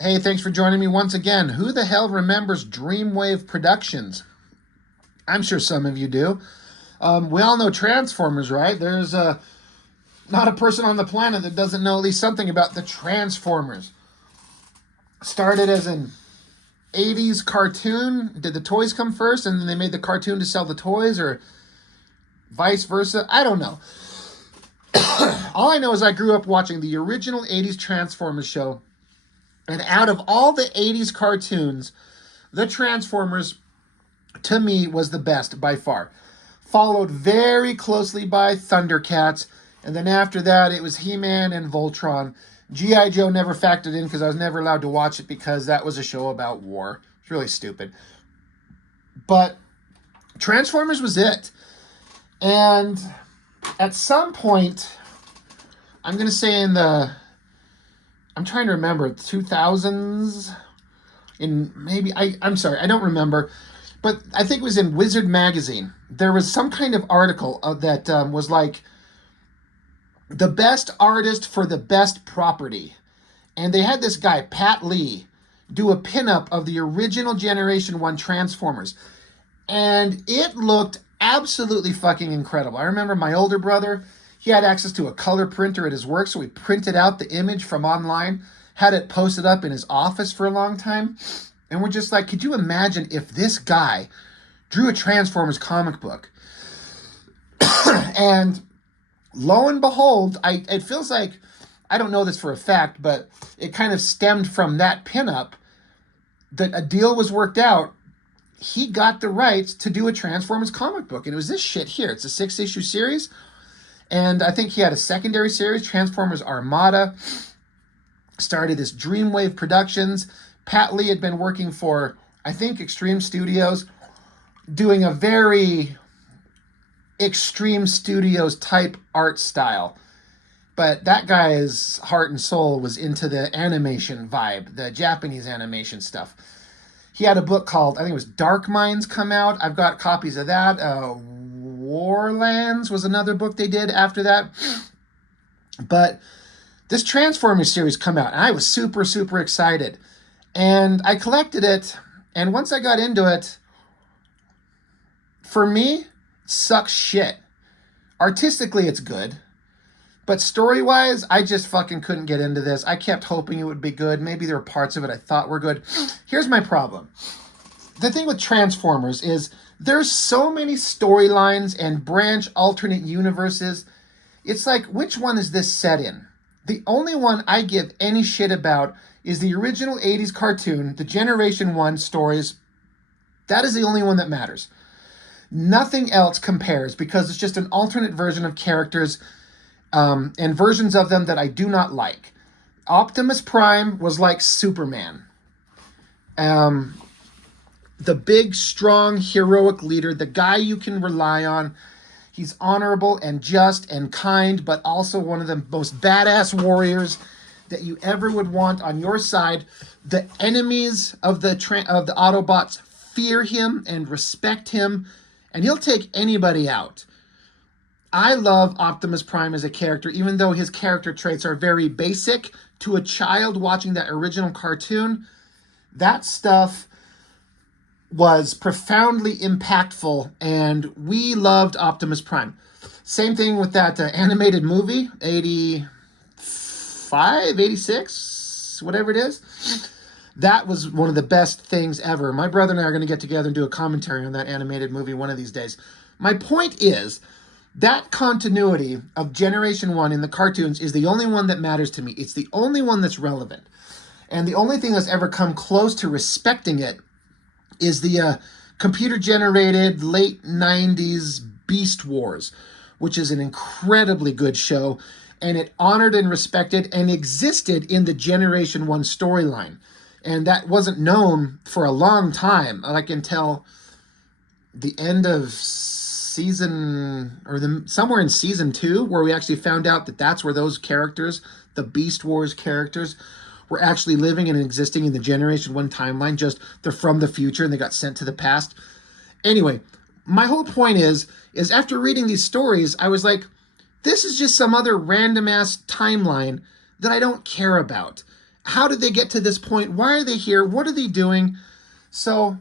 Hey, thanks for joining me once again. Who the hell remembers Dreamwave Productions? I'm sure some of you do. We all know Transformers, right? There's not a person on the planet that doesn't know at least something about the Transformers. Started as an 80s cartoon. Did the toys come first and then they made the cartoon to sell the toys, or vice versa? I don't know. All I know is I grew up watching the original 80s Transformers show, and out of all the 80s cartoons, the Transformers, to me, was the best by far. Followed very closely by Thundercats, and then after that, it was He-Man and Voltron. G.I. Joe never factored in because I was never allowed to watch it because that was a show about war. It's really stupid. But Transformers was it. And at some point, I'm going to say I'm trying to remember, 2000s, I'm sorry, I don't remember, but I think it was in Wizard Magazine. There was some kind of article that was like, the best artist for the best property. And they had this guy, Pat Lee, do a pinup of the original Generation 1 Transformers. And it looked absolutely fucking incredible. I remember my older brother, he had access to a color printer at his work, so he printed out the image from online, had it posted up in his office for a long time. And we're just like, could you imagine if this guy drew a Transformers comic book? And lo and behold, it feels like, I don't know this for a fact, but it kind of stemmed from that pinup that a deal was worked out. He got the rights to do a Transformers comic book, and it was this shit here. It's a 6-issue series, and I think he had a secondary series, Transformers Armada. Started this Dreamwave Productions. Pat Lee had been working for, I think, Extreme Studios, doing a very Extreme Studios type art style. But that guy's heart and soul was into the animation vibe, the Japanese animation stuff. He had a book called, I think it was Dark Minds, come out. I've got copies of that. Warlands was another book they did after that. But this Transformers series come out, and I was super, super excited. And I collected it, and once I got into it, for me, it sucks shit. Artistically, it's good. But story-wise, I just fucking couldn't get into this. I kept hoping it would be good. Maybe there were parts of it I thought were good. Here's my problem. The thing with Transformers is there's so many storylines and branch alternate universes. It's like, which one is this set in? The only one I give any shit about is the original 80s cartoon, the Generation 1 stories. That is the only one that matters. Nothing else compares because it's just an alternate version of characters, and versions of them that I do not like. Optimus Prime was like Superman. The big, strong, heroic leader, the guy you can rely on. He's honorable and just and kind, but also one of the most badass warriors that you ever would want on your side. The enemies of the Autobots fear him and respect him, and he'll take anybody out. I love Optimus Prime as a character, even though his character traits are very basic. To a child watching that original cartoon, that stuff was profoundly impactful, and we loved Optimus Prime. Same thing with that animated movie, 85, 86, whatever it is. That was one of the best things ever. My brother and I are going to get together and do a commentary on that animated movie one of these days. My point is, that continuity of Generation 1 in the cartoons is the only one that matters to me. It's the only one that's relevant. And the only thing that's ever come close to respecting it is the computer-generated late 90s Beast Wars, which is an incredibly good show, and it honored and respected and existed in the Generation 1 storyline. And that wasn't known for a long time, like until the end of season, or somewhere in season 2, where we actually found out that that's where those characters, the Beast Wars characters, were actually living and existing in the Generation 1 timeline. Just they're from the future and they got sent to the past. Anyway, my whole point is after reading these stories, I was like, this is just some other random ass timeline that I don't care about. How did they get to this point? Why are they here? What are they doing? So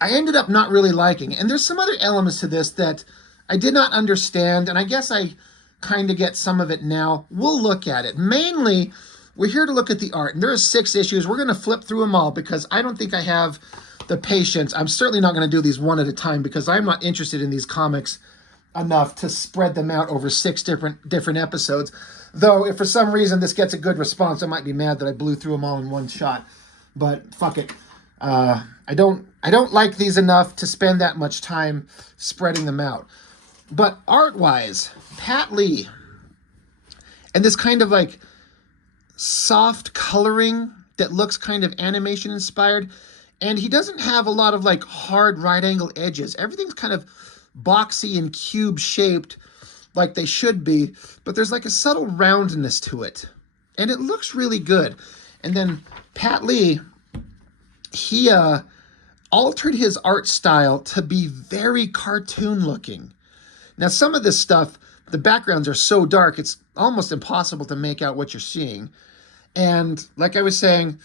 I ended up not really liking it. And there's some other elements to this that I did not understand, and I guess I kind of get some of it now. We'll look at it. Mainly, we're here to look at the art, and there are 6 issues. We're going to flip through them all because I don't think I have the patience. I'm certainly not going to do these one at a time because I'm not interested in these comics enough to spread them out over 6 different episodes. Though, if for some reason this gets a good response, I might be mad that I blew through them all in one shot. But fuck it. I don't like these enough to spend that much time spreading them out. But art-wise, Pat Lee, and this kind of like soft coloring that looks kind of animation inspired, and he doesn't have a lot of like hard right angle edges. Everything's kind of boxy and cube shaped like they should be, but there's like a subtle roundness to it, and it looks really good. And then Pat Lee, he altered his art style to be very cartoon looking. Now, some of this stuff, the backgrounds are so dark, it's almost impossible to make out what you're seeing. And like I was saying,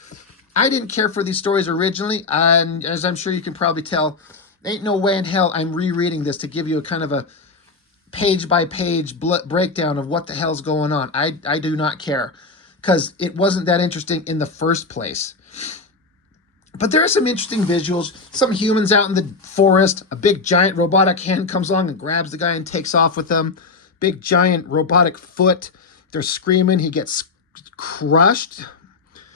I didn't care for these stories originally, and as I'm sure you can probably tell, ain't no way in hell I'm rereading this to give you a kind of a page-by-page breakdown of what the hell's going on. I do not care, because it wasn't that interesting in the first place. But there are some interesting visuals. Some humans out in the forest. A big giant robotic hand comes along and grabs the guy and takes off with them. Big giant robotic foot. They're screaming. He gets crushed.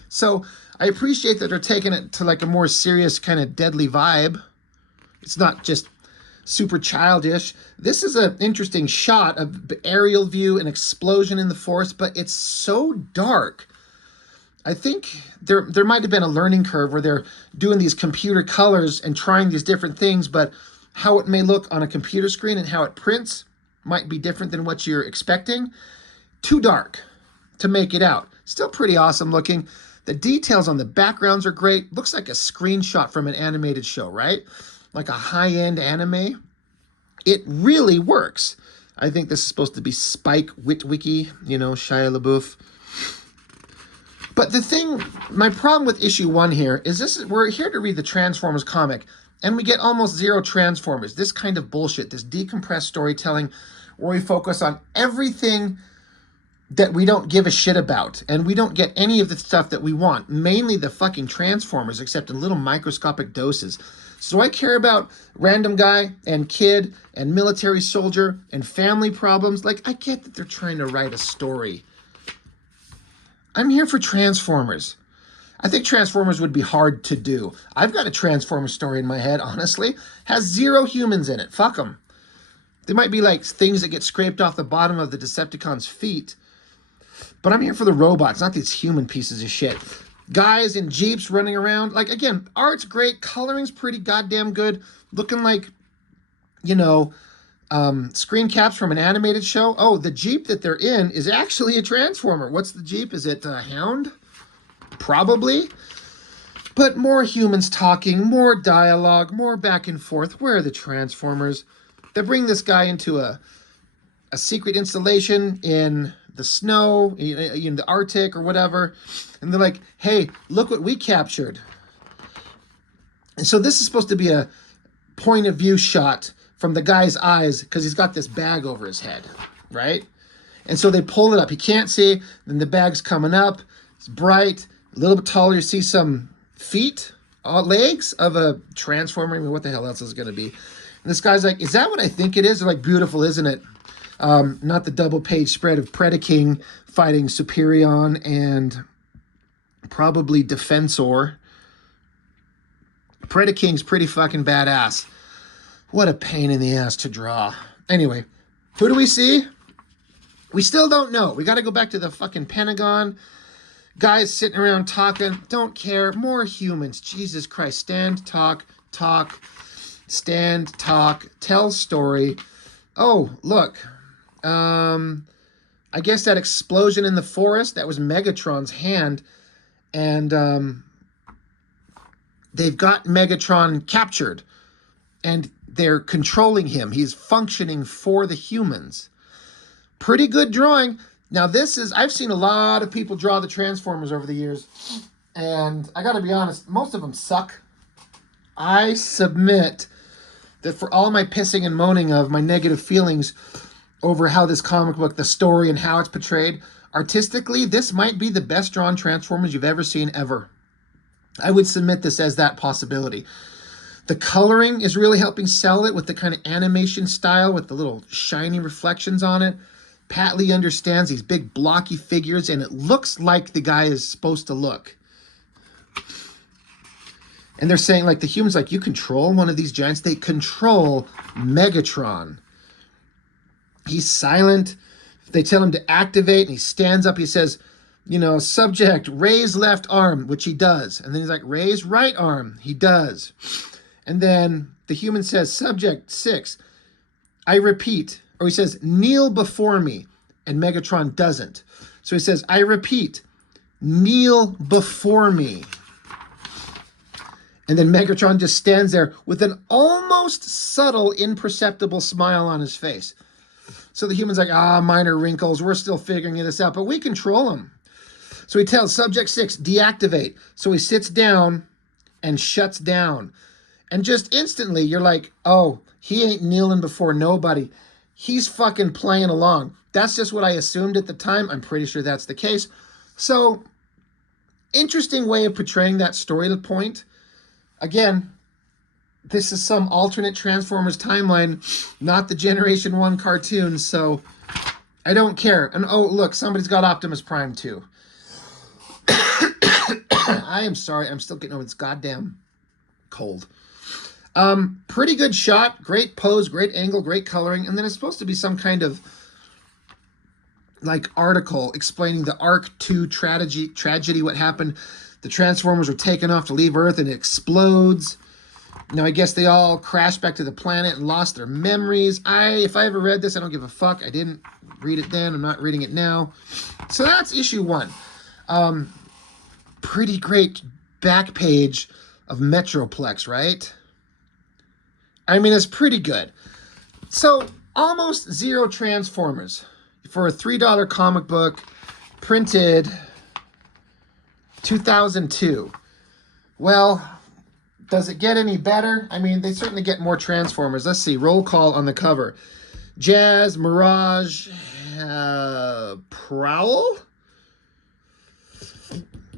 So I appreciate that they're taking it to like a more serious kind of deadly vibe. It's not just super childish. This is an interesting shot of aerial view, an explosion in the forest, but it's so dark. I think there might have been a learning curve where they're doing these computer colors and trying these different things, but how it may look on a computer screen and how it prints might be different than what you're expecting. Too dark to make it out. Still pretty awesome looking. The details on the backgrounds are great. Looks like a screenshot from an animated show, right? Like a high-end anime. It really works. I think this is supposed to be Spike Witwicky, Shia LaBeouf. But the thing, my problem with issue 1 here is we're here to read the Transformers comic, and we get almost 0 Transformers. This kind of bullshit, this decompressed storytelling where we focus on everything that we don't give a shit about, and we don't get any of the stuff that we want, mainly the fucking Transformers, except in little microscopic doses. So I care about random guy and kid and military soldier and family problems. Like, I get that they're trying to write a story. I'm here for Transformers. I think Transformers would be hard to do. I've got a Transformers story in my head, honestly. Has 0 humans in it. Fuck them. They might be like things that get scraped off the bottom of the Decepticon's feet. But I'm here for the robots, not these human pieces of shit. Guys in Jeeps running around. Like, again, art's great. Coloring's pretty goddamn good. Looking like, screen caps from an animated show. Oh, the Jeep that they're in is actually a Transformer. What's the Jeep? Is it a Hound? Probably. But more humans talking, more dialogue, more back and forth. Where are the Transformers? They bring this guy into a secret installation in the snow, in the Arctic or whatever. And they're like, hey, look what we captured. And so this is supposed to be a point of view shot from the guy's eyes because he's got this bag over his head, right? And so they pull it up. He can't see. Then the bag's coming up. It's bright. A little bit taller. You see some feet, legs of a Transformer. I mean, what the hell else is it going to be? And this guy's like, is that what I think it is? They're like, beautiful, isn't it? Not the double-page spread of Predaking fighting Superion and probably Defensor. Predaking's pretty fucking badass. What a pain in the ass to draw. Anyway, who do we see? We still don't know. We got to go back to the fucking Pentagon. Guys sitting around talking. Don't care. More humans. Jesus Christ. Stand, talk, talk. Stand, talk. Tell story. Oh, look. I guess that explosion in the forest, that was Megatron's hand. And they've got Megatron captured. And they're controlling him. He's functioning for the humans. Pretty good drawing. Now I've seen a lot of people draw the Transformers over the years, and I gotta be honest, most of them suck. I submit that for all my pissing and moaning of my negative feelings over how this comic book, the story and how it's portrayed, artistically, this might be the best drawn Transformers you've ever seen ever. I would submit this as that possibility. The coloring is really helping sell it with the kind of animation style with the little shiny reflections on it. Pat Lee understands these big blocky figures, and it looks like the guy is supposed to look. And they're saying, like, the humans, like, you control one of these giants. They control Megatron. He's silent. They tell him to activate, and he stands up. He says, you know, subject, raise left arm, which he does. And then he's like, raise right arm. He does. And then the human says, subject 6, I repeat. Or he says, kneel before me. And Megatron doesn't. So he says, I repeat, kneel before me. And then Megatron just stands there with an almost subtle, imperceptible smile on his face. So the human's like, minor wrinkles. We're still figuring this out, but we control him. So he tells subject 6, deactivate. So he sits down and shuts down. And just instantly, you're like, oh, he ain't kneeling before nobody. He's fucking playing along. That's just what I assumed at the time. I'm pretty sure that's the case. So, interesting way of portraying that story point. Again, this is some alternate Transformers timeline, not the Generation 1 cartoon, so I don't care. And oh, look, somebody's got Optimus Prime too. I am sorry, I'm still getting over this goddamn cold. Pretty good shot, great pose, great angle, great coloring, and then it's supposed to be some kind of like article explaining the Arc 2 tragedy, what happened. The Transformers were taken off to leave Earth and it explodes. Now, I guess they all crashed back to the planet and lost their memories. If I ever read this, I don't give a fuck. I didn't read it then. I'm not reading it now. So that's issue 1. Pretty great back page of Metroplex, right? I mean, it's pretty good. So, almost zero Transformers for a $3 comic book, printed 2002. Well, does it get any better? I mean, they certainly get more Transformers. Let's see, roll call on the cover. Jazz, Mirage, Prowl,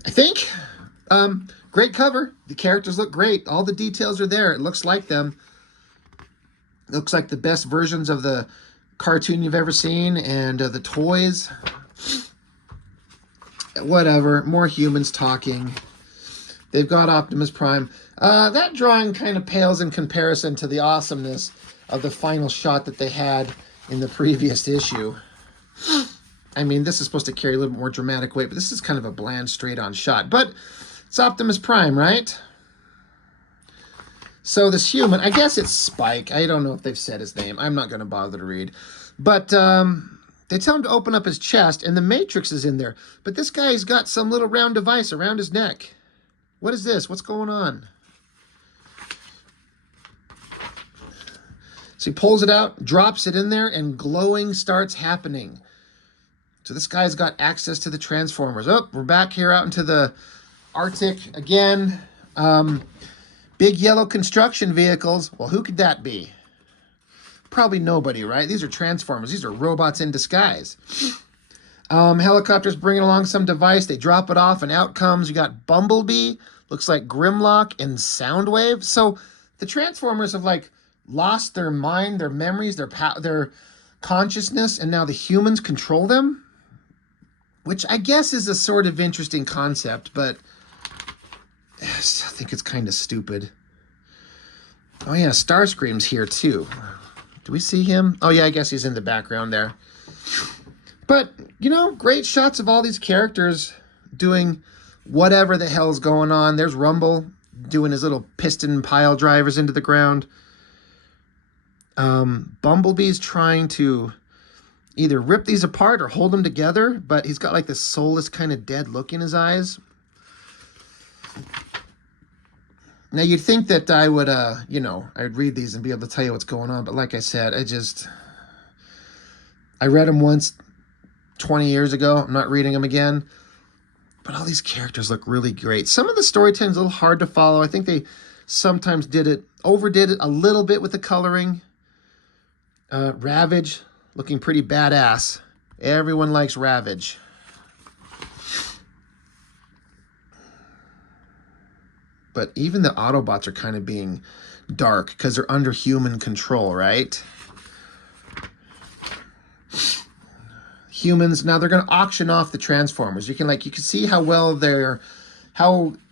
I think. Great cover. The characters look great. All the details are there. It looks like them. It looks like the best versions of the cartoon you've ever seen, and the toys. Whatever. More humans talking. They've got Optimus Prime. That drawing kind of pales in comparison to the awesomeness of the final shot that they had in the previous issue. I mean, this is supposed to carry a little bit more dramatic weight, but this is kind of a bland, straight-on shot. But it's Optimus Prime, right? So this human, I guess it's Spike. I don't know if they've said his name. I'm not going to bother to read. But they tell him to open up his chest, and the Matrix is in there. But this guy's got some little round device around his neck. What is this? What's going on? So he pulls it out, drops it in there, and glowing starts happening. So this guy's got access to the Transformers. Oh, we're back here out into the Arctic again. Big yellow construction vehicles. Well, who could that be? Probably nobody, right? These are Transformers. These are robots in disguise. Helicopters bringing along some device. They drop it off, and out comes, you got Bumblebee. Looks like Grimlock and Soundwave. So the Transformers have, like, lost their mind, their memories, their consciousness, and now the humans control them? Which I guess is a sort of interesting concept, but I still think it's kind of stupid. Oh yeah, Starscream's here too. Do we see him? Oh yeah, I guess he's in the background there. But, you know, great shots of all these characters doing whatever the hell's going on. There's Rumble doing his little piston pile drivers into the ground. Bumblebee's trying to either rip these apart or hold them together, but he's got like this soulless kind of dead look in his eyes. Now, you'd think that I would, I'd read these and be able to tell you what's going on, but like I said, I read them once 20 years ago. I'm not reading them again. But all these characters look really great. Some of the storytelling's a little hard to follow. I think they sometimes overdid it a little bit with the coloring. Ravage, looking pretty badass. Everyone likes Ravage. But even the Autobots are kind of being dark because they're under human control, right? Humans, now they're going to auction off the Transformers. You can see how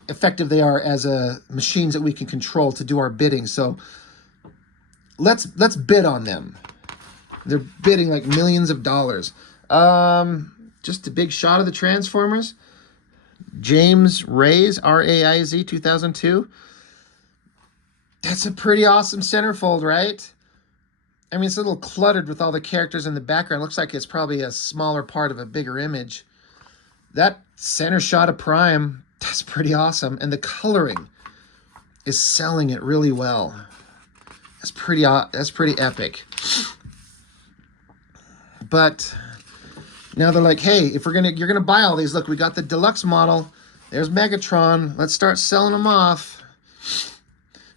effective they are as machines that we can control to do our bidding. So let's bid on them. They're bidding like millions of dollars. Just a big shot of the Transformers. James Raiz, R-A-I-Z, 2002. That's a pretty awesome centerfold, right? I mean, it's a little cluttered with all the characters in the background. Looks like it's probably a smaller part of a bigger image. That center shot of Prime, that's pretty awesome. And the coloring is selling it really well. That's pretty epic. But now they're like, hey, if you're gonna buy all these, look, we got the deluxe model. There's Megatron. Let's start selling them off.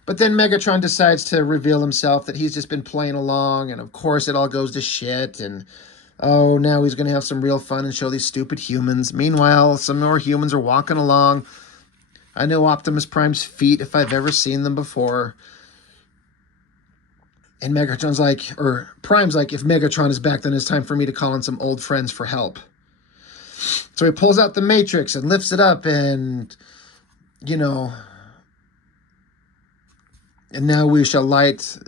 But then Megatron decides to reveal himself that he's just been playing along, and of course it all goes to shit, and oh, now he's going to have some real fun and show these stupid humans. Meanwhile, some more humans are walking along. I know Optimus Prime's feet if I've ever seen them before. And Megatron's like, or Prime's like, if Megatron is back, then it's time for me to call in some old friends for help. So he pulls out the Matrix and lifts it up and, you know... And now we shall light,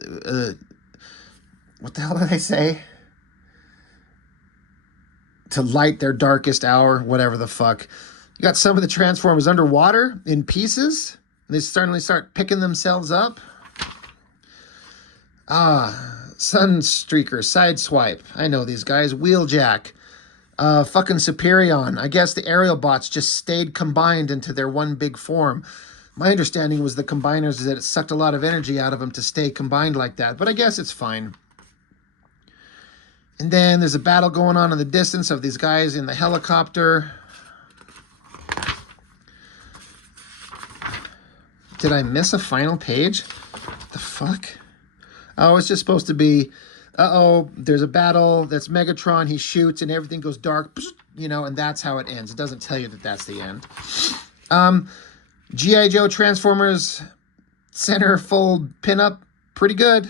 what the hell did they say? To light their darkest hour, whatever the fuck. You got some of the Transformers underwater in pieces. They suddenly start picking themselves up. Sunstreaker, Sideswipe. I know these guys. Wheeljack. Fucking Superion. I guess the aerial bots just stayed combined into their one big form. My understanding was the combiners is that it sucked a lot of energy out of them to stay combined like that, but I guess it's fine. And then there's a battle going on in the distance of these guys in the helicopter. Did I miss a final page? What the fuck? Oh, it's just supposed to be, there's a battle, that's Megatron, he shoots and everything goes dark, you know, and that's how it ends. It doesn't tell you that that's the end. G.I. Joe Transformers centerfold pinup, pretty good.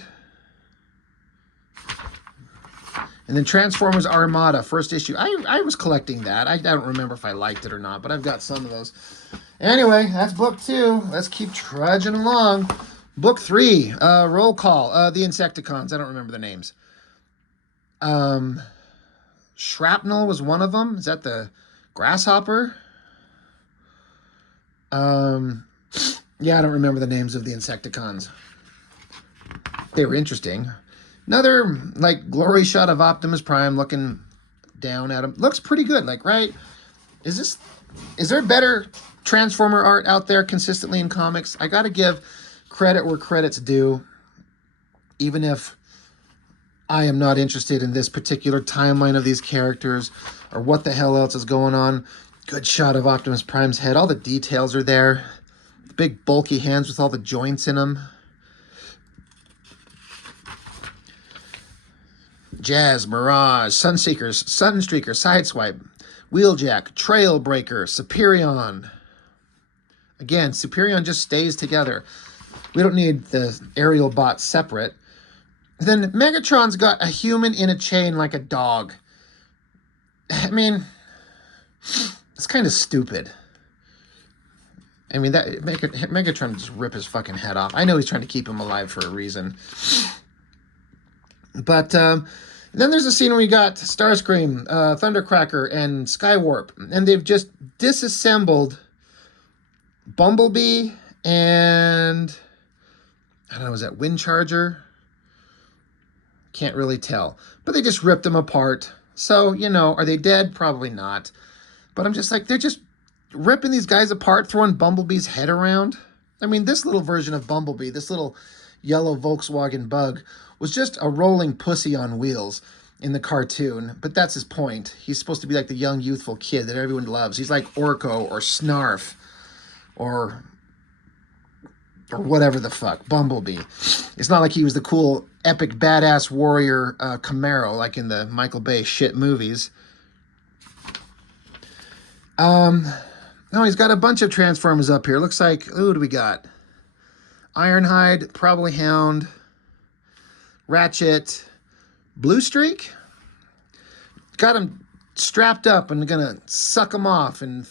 And then Transformers Armada, first issue. I was collecting that. I don't remember if I liked it or not, but I've got some of those. Anyway, that's book 2. Let's keep trudging along. Book 3, roll call. The Insecticons. I don't remember the names. Shrapnel was one of them. Is that the Grasshopper? Yeah, I don't remember the names of the Insecticons. They were interesting. Another, like, glory shot of Optimus Prime looking down at him. Looks pretty good, like, right? Is there better Transformer art out there consistently in comics? I gotta give credit where credit's due, even if I am not interested in this particular timeline of these characters or what the hell else is going on. Good shot of Optimus Prime's head. All the details are there. The big bulky hands with all the joints in them. Jazz, Mirage, Sunstreaker, Sideswipe, Wheeljack, Trailbreaker, Superion. Again, Superion just stays together. We don't need the aerial bots separate. Then Megatron's got a human in a chain like a dog. I mean... It's kind of stupid. I mean, that Megatron just rip his fucking head off. I know he's trying to keep him alive for a reason. But then there's a scene where you got Starscream, Thundercracker, and Skywarp. And they've just disassembled Bumblebee and... I don't know, is that Windcharger? Can't really tell. But they just ripped them apart. So, you know, are they dead? Probably not. But I'm just like, they're just ripping these guys apart, throwing Bumblebee's head around. I mean, this little version of Bumblebee, this little yellow Volkswagen Bug, was just a rolling pussy on wheels. in the cartoon, but that's his point. He's supposed to be like the young, youthful kid that everyone loves. He's like Orko or Snarf or whatever the fuck, Bumblebee. It's not like he was the cool, epic, badass warrior Camaro like in the Michael Bay shit movies. No, he's got a bunch of Transformers up here. Looks like, who do we got? Ironhide, probably Hound, Ratchet, Blue Streak. Got him strapped up and gonna suck them off and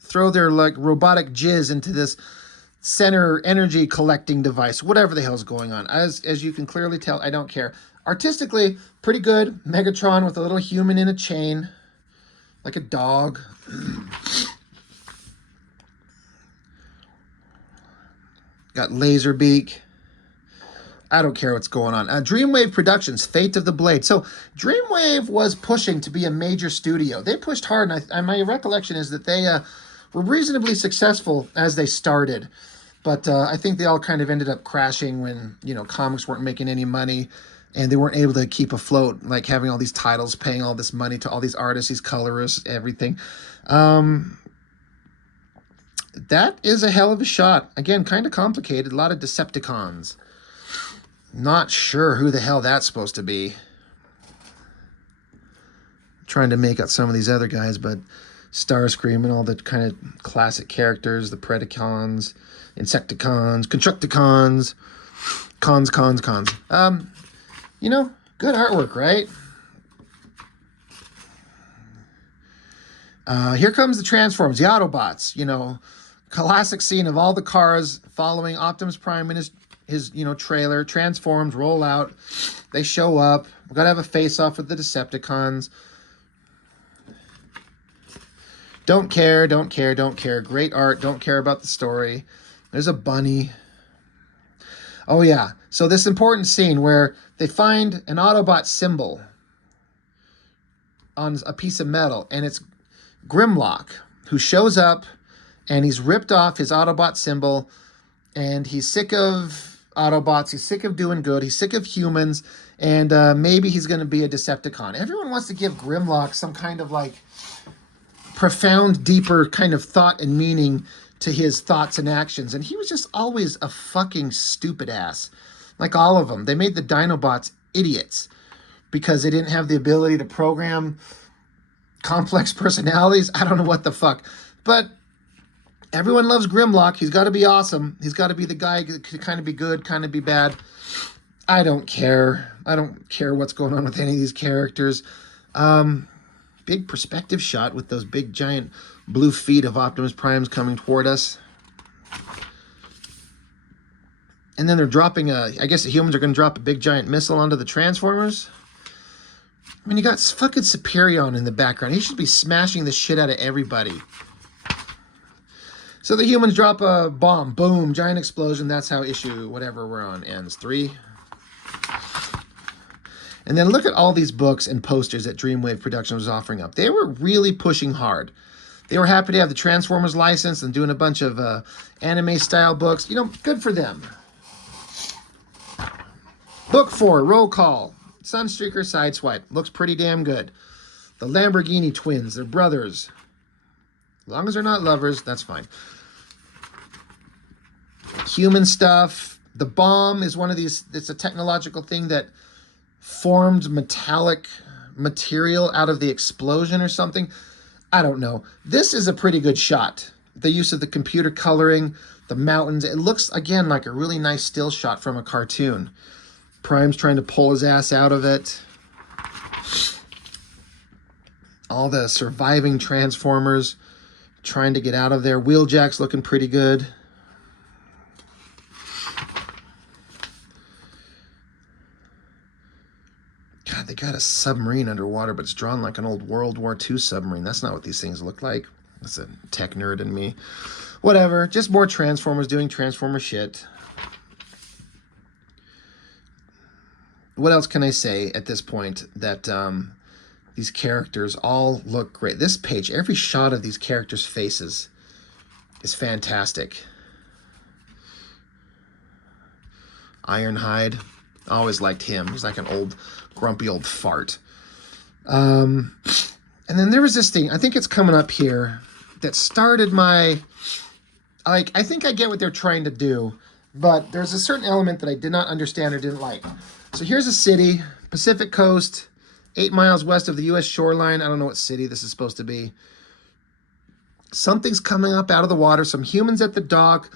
throw their like robotic jizz into this center energy collecting device, whatever the hell's going on. As you can clearly tell, I don't care. Artistically, pretty good. Megatron with a little human in a chain, like a dog. Got Laserbeak. I don't care what's going on. Dreamwave Productions, Fate of the Blade. So Dreamwave was pushing to be a major studio. They pushed hard, and my recollection is that they were reasonably successful as they started. But I think they all kind of ended up crashing when, you know, comics weren't making any money and they weren't able to keep afloat, like having all these titles, paying all this money to all these artists, these colorists, everything. That is a hell of a shot. Again, kind of complicated. A lot of Decepticons. Not sure who the hell that's supposed to be. Trying to make out some of these other guys, but Starscream and all the kind of classic characters, the Predacons, Insecticons, Constructicons, cons. You know, good artwork, right? Here comes the Transformers, the Autobots, you know, classic scene of all the cars following Optimus Prime in his you know, trailer. Transforms, roll out, they show up. We've got to have a face-off with the Decepticons. Don't care. Great art, don't care about the story. There's a bunny. Oh yeah, so this important scene where they find an Autobot symbol on a piece of metal, and it's Grimlock, who shows up, and he's ripped off his Autobot symbol, and he's sick of Autobots, he's sick of doing good, he's sick of humans, and maybe he's going to be a Decepticon. Everyone wants to give Grimlock some kind of like profound, deeper kind of thought and meaning to his thoughts and actions, and he was just always a fucking stupid ass. Like all of them. They made the Dinobots idiots because they didn't have the ability to program complex personalities. I don't know what the fuck. But everyone loves Grimlock. He's got to be awesome. He's got to be the guy that could kind of be good, kind of be bad. I don't care. I don't care what's going on with any of these characters. Big perspective shot with those big giant blue feet of Optimus Primes coming toward us. And then they're dropping I guess the humans are going to drop a big giant missile onto the Transformers. I mean, you got fucking Superion in the background. He should be smashing the shit out of everybody. So the humans drop a bomb. Boom. Giant explosion. That's how issue whatever we're on ends. 3. And then look at all these books and posters that Dreamwave Productions was offering up. They were really pushing hard. They were happy to have the Transformers license and doing a bunch of anime-style books. You know, good for them. Book 4, Roll Call. Sunstreaker Sideswipe. Looks pretty damn good. The Lamborghini twins. They're brothers. As long as they're not lovers, that's fine. Human stuff. The bomb is one of these. It's a technological thing that formed metallic material out of the explosion or something. I don't know. This is a pretty good shot. The use of the computer coloring, the mountains. It looks, again, like a really nice still shot from a cartoon. Prime's trying to pull his ass out of it. All the surviving Transformers trying to get out of there. Wheeljack's looking pretty good. God, they got a submarine underwater, but it's drawn like an old World War II submarine. That's not what these things look like. That's a tech nerd in me. Whatever. Just more Transformers doing Transformer shit. What else can I say at this point that these characters all look great? This page, every shot of these characters' faces is fantastic. Ironhide, I always liked him. He's like an old, grumpy old fart. And then there was this thing, I think it's coming up here, that started my, like, I think I get what they're trying to do, but there's a certain element that I did not understand or didn't like. So here's a city, Pacific Coast, 8 miles west of the U.S. shoreline. I don't know what city this is supposed to be. Something's coming up out of the water, some humans at the dock,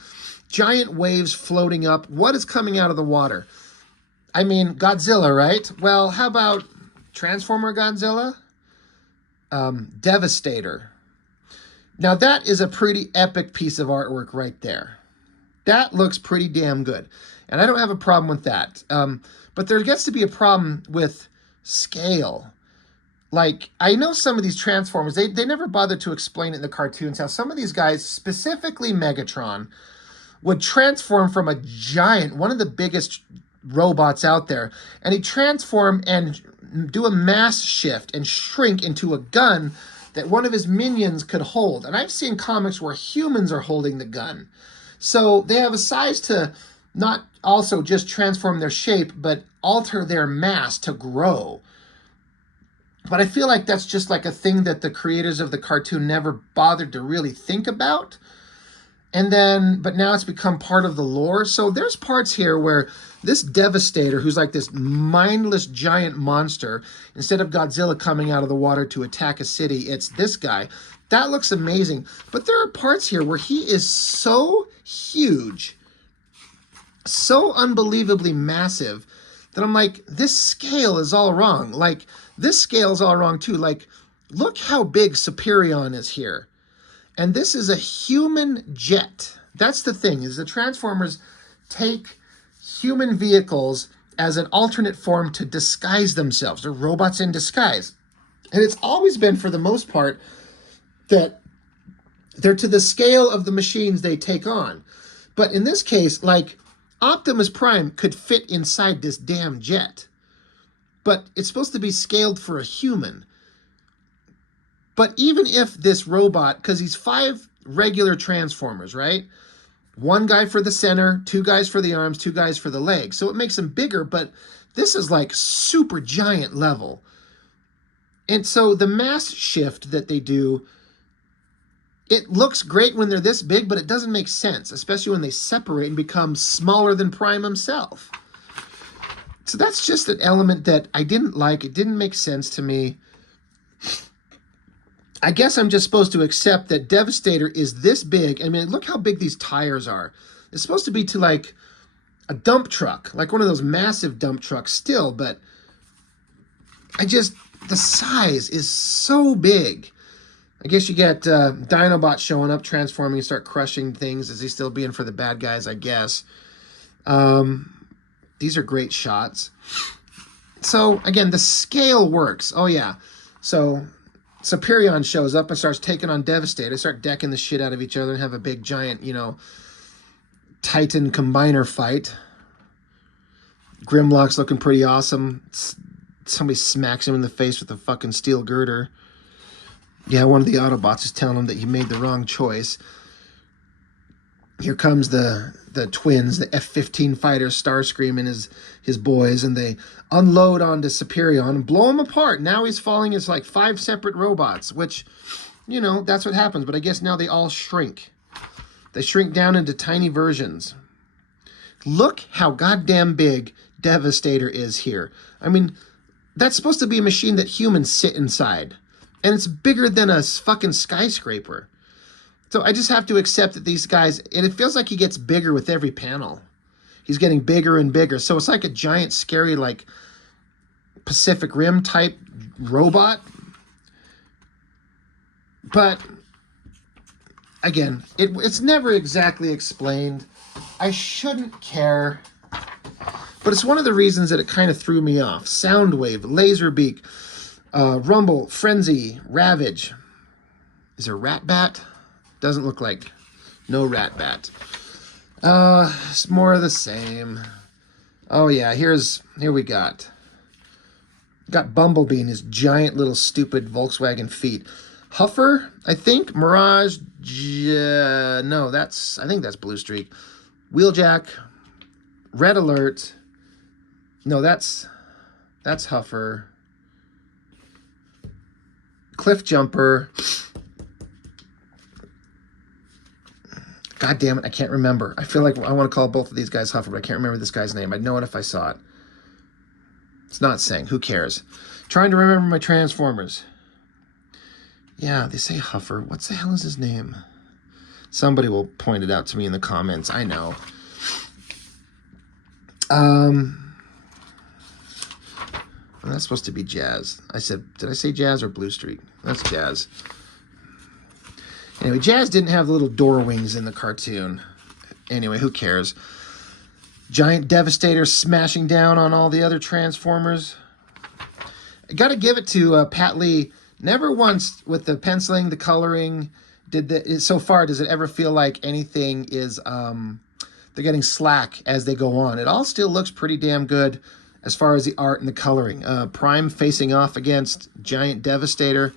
giant waves floating up. What is coming out of the water? I mean, Godzilla, right? Well, how about Transformer Godzilla? Devastator. Now that is a pretty epic piece of artwork right there. That looks pretty damn good. And I don't have a problem with that. But there gets to be a problem with scale. Like, I know some of these Transformers, they never bothered to explain it in the cartoons, how some of these guys, specifically Megatron, would transform from a giant, one of the biggest robots out there, and he'd transform and do a mass shift and shrink into a gun that one of his minions could hold. And I've seen comics where humans are holding the gun. So they have a size to not also just transform their shape, but alter their mass to grow. But I feel like that's just like a thing that the creators of the cartoon never bothered to really think about. And then, but now it's become part of the lore. So there's parts here where this Devastator, who's like this mindless giant monster, instead of Godzilla coming out of the water to attack a city, it's this guy. That looks amazing. But there are parts here where he is so huge, so unbelievably massive, that I'm like, this scale is all wrong. Like, this scale is all wrong too. Like, look how big Superion is here. And this is a human jet. That's the thing, is the Transformers take human vehicles as an alternate form to disguise themselves. They're robots in disguise. And it's always been, for the most part, that they're to the scale of the machines they take on. But in this case, like, Optimus Prime could fit inside this damn jet. But it's supposed to be scaled for a human. But even if this robot, because he's 5 regular Transformers, right? 1 guy for the center, 2 guys for the arms, 2 guys for the legs. So it makes him bigger, but this is like super giant level. And so the mass shift that they do, it looks great when they're this big, but it doesn't make sense, especially when they separate and become smaller than Prime himself. So that's just an element that I didn't like. It didn't make sense to me. I guess I'm just supposed to accept that Devastator is this big. I mean, look how big these tires are. It's supposed to be to like a dump truck, like one of those massive dump trucks still, but the size is so big. I guess you get Dinobot showing up, transforming, and start crushing things. Is he still being for the bad guys, I guess. These are great shots. So, again, the scale works. Oh, yeah. So Superion shows up and starts taking on Devastator. They start decking the shit out of each other and have a big, giant, Titan combiner fight. Grimlock's looking pretty awesome. Somebody smacks him in the face with a fucking steel girder. Yeah, one of the Autobots is telling him that he made the wrong choice. Here comes the twins, the F-15 fighters, Starscream and his boys, and they unload onto Superion and blow him apart. Now he's falling as like 5 separate robots, which, that's what happens. But I guess now they all shrink. They shrink down into tiny versions. Look how goddamn big Devastator is here. I mean, that's supposed to be a machine that humans sit inside. And it's bigger than a fucking skyscraper. So I just have to accept that these guys, and it feels like he gets bigger with every panel. He's getting bigger and bigger. So it's like a giant, scary, like Pacific Rim type robot. But again, it's never exactly explained. I shouldn't care. But it's one of the reasons that it kind of threw me off. Soundwave, Laserbeak, Rumble, Frenzy, Ravage. Is there Ratbat? Doesn't look like. No Ratbat. It's more of the same. Oh yeah, here we got Bumblebee and his giant little stupid Volkswagen feet. Huffer, I think. Mirage, no, I think that's Blue Streak. Wheeljack, Red Alert. No, that's Huffer. Cliff Jumper. God damn it, I can't remember. I feel like I want to call both of these guys Huffer, but I can't remember this guy's name. I'd know it if I saw it. It's not saying. Who cares? Trying to remember my Transformers. Yeah, they say Huffer. What the hell is his name? Somebody will point it out to me in the comments. I know. That's supposed to be Jazz. Did I say Jazz or Blue Streak? That's Jazz. Anyway, Jazz didn't have the little door wings in the cartoon. Anyway, who cares? Giant Devastator smashing down on all the other Transformers. I gotta give it to Pat Lee. Never once with the penciling, the coloring, so far does it ever feel like anything is, they're getting slack as they go on. It all still looks pretty damn good as far as the art and the coloring. Prime facing off against Giant Devastator.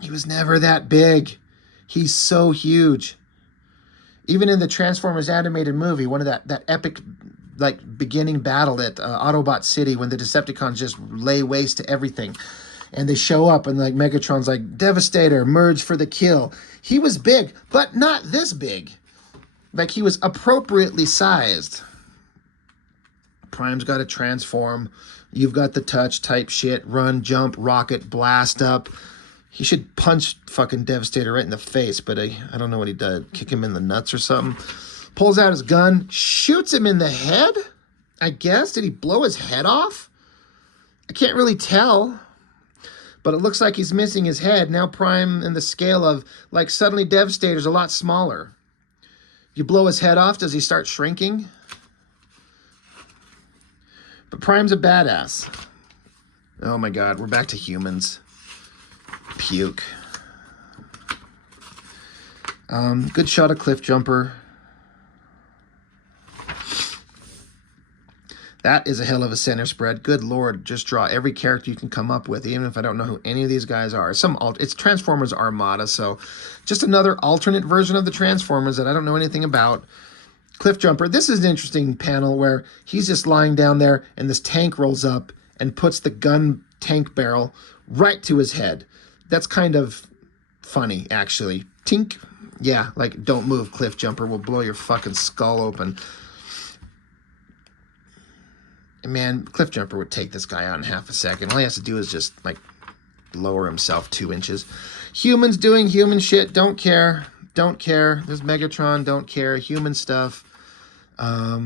He was never that big. He's so huge. Even in the Transformers animated movie, one of that epic like beginning battle at Autobot City when the Decepticons just lay waste to everything. And they show up and like Megatron's like, Devastator, merge for the kill. He was big, but not this big. Like he was appropriately sized. Prime's got to transform. You've got the touch type shit. Run, jump, rocket, blast up. He should punch fucking Devastator right in the face, but I don't know what he did. Kick him in the nuts or something. Pulls out his gun, shoots him in the head, I guess. Did he blow his head off? I can't really tell, but it looks like he's missing his head. Now Prime in the scale of, like, suddenly Devastator's a lot smaller. You blow his head off, does he start shrinking? But Prime's a badass. Oh my God, we're back to humans. Puke. Good shot of Cliff Jumper. That is a hell of a center spread. Good Lord, just draw every character you can come up with, even if I don't know who any of these guys are. It's Transformers Armada, so just another alternate version of the Transformers that I don't know anything about. Cliff Jumper. This is an interesting panel where he's just lying down there and this tank rolls up and puts the gun tank barrel right to his head. That's kind of funny, actually. Tink. Yeah, like, don't move, Cliff Jumper. We'll blow your fucking skull open. Man, Cliff Jumper would take this guy out in half a second. All he has to do is just, like, lower himself 2 inches. Humans doing human shit. Don't care. Don't care. There's Megatron. Don't care. Human stuff. I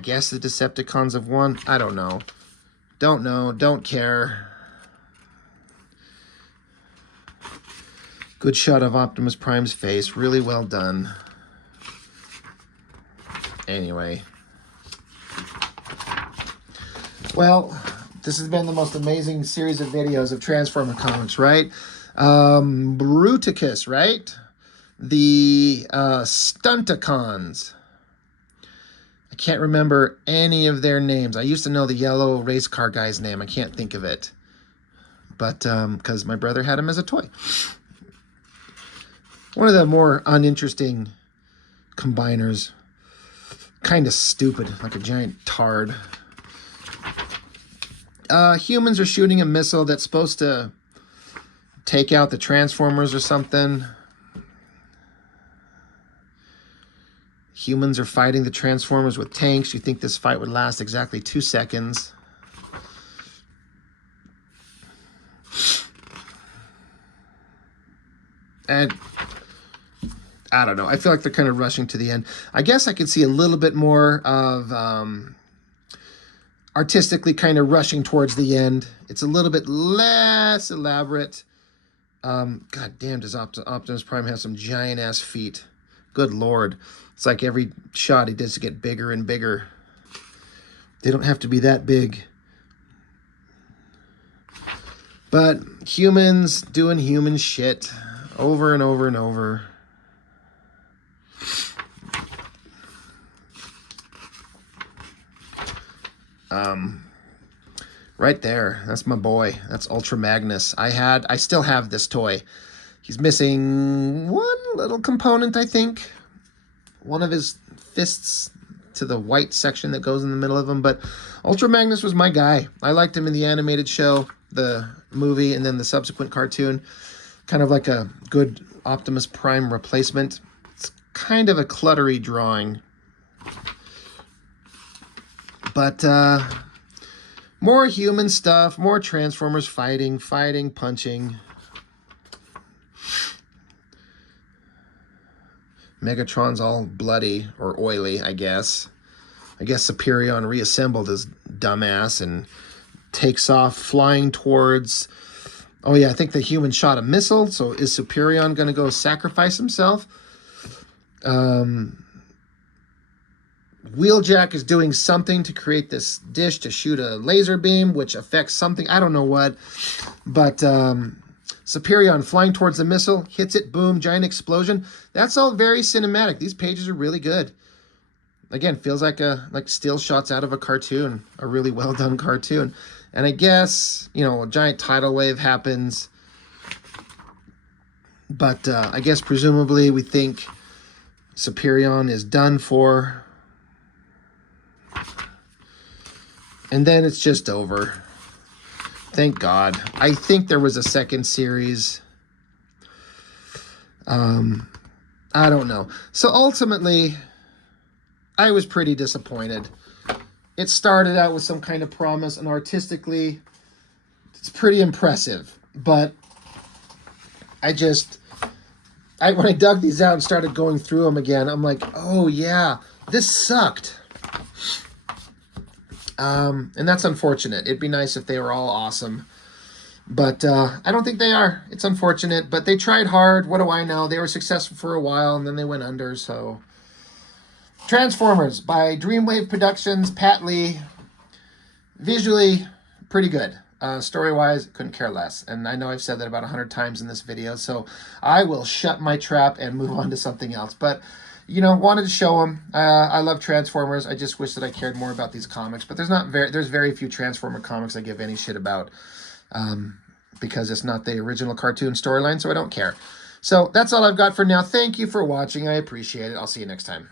guess the Decepticons have won. I don't know. Don't know. Don't care. Good shot of Optimus Prime's face. Really well done. Anyway. Well, this has been the most amazing series of videos of Transformer comics, right? Bruticus, right? The Stunticons. I can't remember any of their names. I used to know the yellow race car guy's name. I can't think of it. But, because my brother had him as a toy. One of the more uninteresting combiners. Kind of stupid, like a giant tard. Humans are shooting a missile that's supposed to take out the Transformers or something. Humans are fighting the Transformers with tanks. You think this fight would last exactly 2 seconds. And I don't know. I feel like they're kind of rushing to the end. I guess I could see a little bit more of artistically kind of rushing towards the end. It's a little bit less elaborate. God damn, does Optimus Prime have some giant-ass feet. Good Lord. It's like every shot he does to get bigger and bigger. They don't have to be that big. But humans doing human shit over and over and over. Right there. That's my boy. That's Ultra Magnus. I still have this toy. He's missing one little component, I think. One of his fists to the white section that goes in the middle of him. But Ultra Magnus was my guy. I liked him in the animated show. the movie and then the subsequent cartoon. Kind of like a good Optimus Prime replacement. It's kind of a cluttery drawing. But more human stuff, more Transformers fighting, punching. Megatron's all bloody or oily, I guess. I guess Superion reassembled his dumbass and takes off flying towards... Oh yeah, I think the human shot a missile, so is Superion going to go sacrifice himself? Wheeljack is doing something to create this dish to shoot a laser beam, which affects something. I don't know what. But Superion flying towards the missile, hits it, boom, giant explosion. That's all very cinematic. These pages are really good. Again, feels like still shots out of a cartoon, a really well done cartoon. And I guess, you know, a giant tidal wave happens. But I guess presumably we think Superion is done for. And then it's just over. Thank God. I think there was a second series. I don't know. So ultimately, I was pretty disappointed. It started out with some kind of promise, and artistically, it's pretty impressive. But when I dug these out and started going through them again, I'm like, oh yeah, this sucked. And that's unfortunate. It'd be nice if they were all awesome. But I don't think they are. It's unfortunate. But they tried hard. What do I know? They were successful for a while, and then they went under, so... Transformers by Dreamwave Productions, Pat Lee. Visually, pretty good. Story-wise, couldn't care less. And I know I've said that about 100 times in this video, so I will shut my trap and move on to something else. But, you know, wanted to show them. I love Transformers. I just wish that I cared more about these comics. But there's very few Transformer comics I give any shit about. Because it's not the original cartoon storyline, so I don't care. So that's all I've got for now. Thank you for watching. I appreciate it. I'll see you next time.